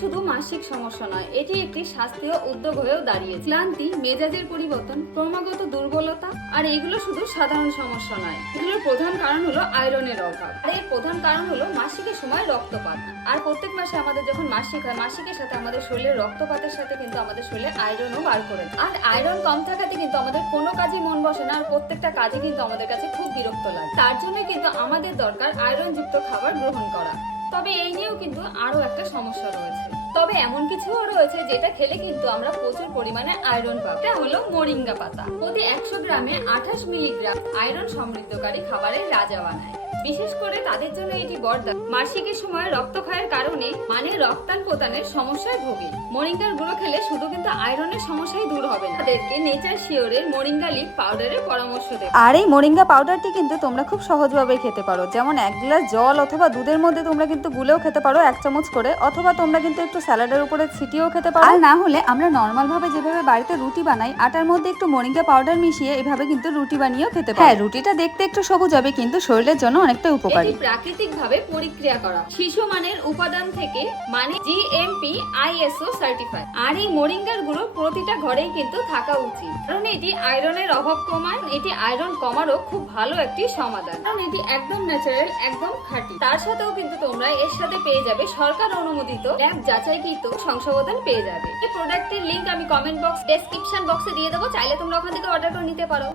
শুধু মাসিক সমস্যা নয়, এটি একটি স্বাস্থ্য উদ্যোগ হয়েও দাঁড়িয়েছে। ক্লান্তি, মেজাজের পরিবর্তন, ক্রমাগত দুর্বলতা, আর এগুলো শুধু সাধারণ সমস্যা নয়। এগুলোর প্রধান কারণ হলো আয়রনের অভাব, আর এর প্রধান কারণ হলো মাসিকের সময় রক্তপাত। আর প্রত্যেক মাসে আমাদের যখন মাসিক হয়, মাসিকের সাথে আমাদের শরীরের রক্তপাতের সাথে কিন্তু আমাদের শরীরে আয়রনও বার করে দেয়। আর আয়রন কম থাকাতে কিন্তু আমাদের কোনো কাজে মন বসে না, আর প্রত্যেকটা কাজে কিন্তু আমাদের কাছে খুব বিরক্ত লাগে। তার জন্য কিন্তু আমাদের দরকার আয়রন যুক্ত খাবার গ্রহণ করা। তবে এই নিয়েও কিন্তু আরো একটা সমস্যা রয়েছে। তবে এমন কিছুও রয়েছে যেটা খেলে কিন্তু আমরা প্রচুর পরিমাণে আয়রন পাবো। এটা হলো মোরিঙ্গা পাতা। প্রতি 100 গ্রামে 28 মিলিগ্রাম আয়রন সমৃদ্ধকারী খাবারের রাজা বানায়। বিশেষ করে তাদের জন্য এটি বরদান। মাসিকের সময় রক্তক্ষয়ের কারণে মানে রক্তান প্রদানের সমস্যায় ভোগে। মোরিঙ্গার গুঁড়ো খেলে শুধু কিন্তু আয়রনের সমস্যাই দূর হবে না, তাদেরকে নেচার শিওরের মোরিঙ্গা লিফ পাউডারের পরামর্শ দেব। আর এই মোরিঙ্গা পাউডারটি কিন্তু তোমরা খুব সহজভাবে খেতে পারো। যেমন 1 গ্লাস জল অথবা দুধের মধ্যে তোমরা কিন্তু গুলেও খেতে পারো 1 চামচ করে, অথবা তোমরা কিন্তু একটু স্যালাডের উপরে ছিটিয়েও খেতে পারো। আর না হলে আমরা নর্মাল ভাবে যেভাবে বাড়িতে রুটি বানাই, আটার মধ্যে একটু মোরিঙ্গা পাউডার মিশিয়ে এভাবে কিন্তু রুটি বানিয়েও খেতে পারো। হ্যাঁ, রুটিটা দেখতে একটু সবুজ হবে কিন্তু শরীরের জন্য অনেকটা উপকারী। এটি প্রাকৃতিক ভাবে পরিক্রিয়া করা শিশু মানের উপাদান থেকে, মানে জিএমপি আইএসও সার্টিফাইড। আর এই মোরিঙ্গার গুঁড়ো প্রতিটা ঘরেই কিন্তু থাকা উচিত, কারণ এটি আয়রনের অভাব কমায়। এটি আয়রন কমারও খুব ভালো একটি সমাধান, কারণ এটি একদম ন্যাচারাল, একদম খাঁটি। তার সাথেও কিন্তু তোমরা এর সাথে পেয়ে যাবে সরকার অনুমোদিত ল্যাব যাচাইকৃত সংশোধন পেয়ে যাবে। এই প্রোডাক্টের লিংক আমি কমেন্ট বক্স, ডেসক্রিপশন বক্সে দিয়ে দেবো, চাইলে তোমরা ওখান থেকে অর্ডার করে নিতে পারো।